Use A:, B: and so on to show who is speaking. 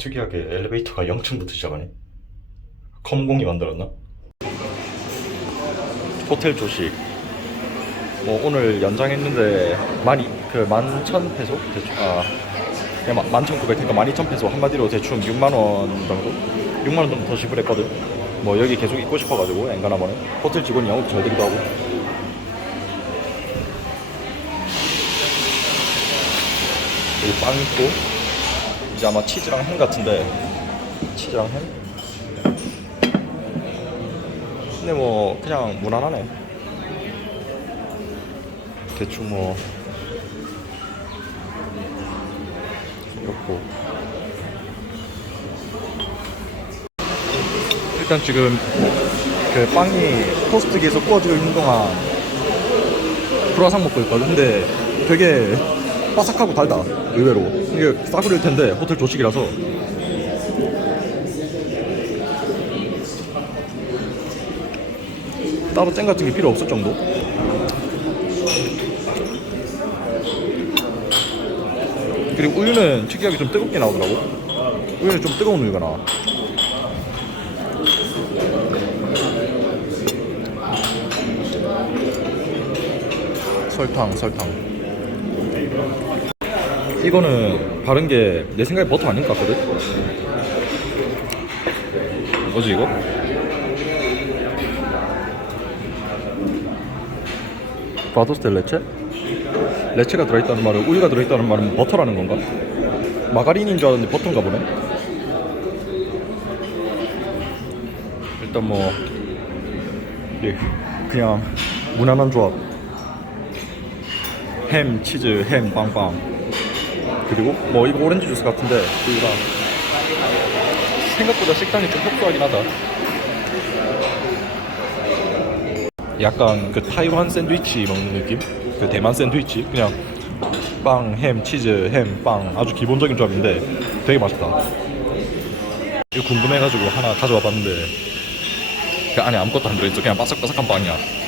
A: 특이하게 엘리베이터가 0층부터 시작하네. 컴공이 만들었나? 호텔 조식. 뭐 오늘 연장했는데 많이 그 만천 페소 대충 아 그냥 만천 구백 그러니까 만 이천 페소 한마디로 대충 6만 원 정도 6만 원 정도 더 지불했거든. 뭐 여기 계속 있고 싶어가지고 엔간하면은 호텔 직원이 영업 잘 되기도 하고. 여기 빵 있고 이제 아마 치즈랑 햄 같은데. 치즈랑 햄? 근데 뭐 그냥 무난하네. 대충 뭐. 이렇고. 일단 지금 그 빵이 토스트기에서 구워지고 있는 동안 크루아상 먹고 있거든. 근데 되게 바삭하고 달다 의외로. 이게 싸구려일 텐데 호텔 조식이라서. 따로 잼 같은 게 필요 없을 정도? 그리고 우유는 특이하게 좀 뜨겁게 나오더라고. 우유는 좀 뜨거운 우유가 나와. 설탕 설탕 이거는 바른 게 내 생각에 버터 아닌 것 같거든? 뭐지 이거? 바도스테 레체? 레체가 들어있다는 말은 우유가 들어있다는 말은 버터라는 건가? 마가린인 줄 알았는데 버터인가 보네 일단 뭐 예, 그냥 무난한 조합 햄, 치즈, 햄, 빵빵. 그리고 뭐 이거 오렌지 주스 같은데 우유랑 생각보다 식당이 좀 협소하긴 하다. 약간 그 타이완 샌드위치 먹는 느낌? 그 대만 샌드위치? 그냥 빵, 햄, 치즈, 햄, 빵. 아주 기본적인 조합인데 되게 맛있다. 이거 궁금해가지고 하나 가져와 봤는데 그 안에 아무것도 안 들어있어. 그냥 바삭바삭한 빵이야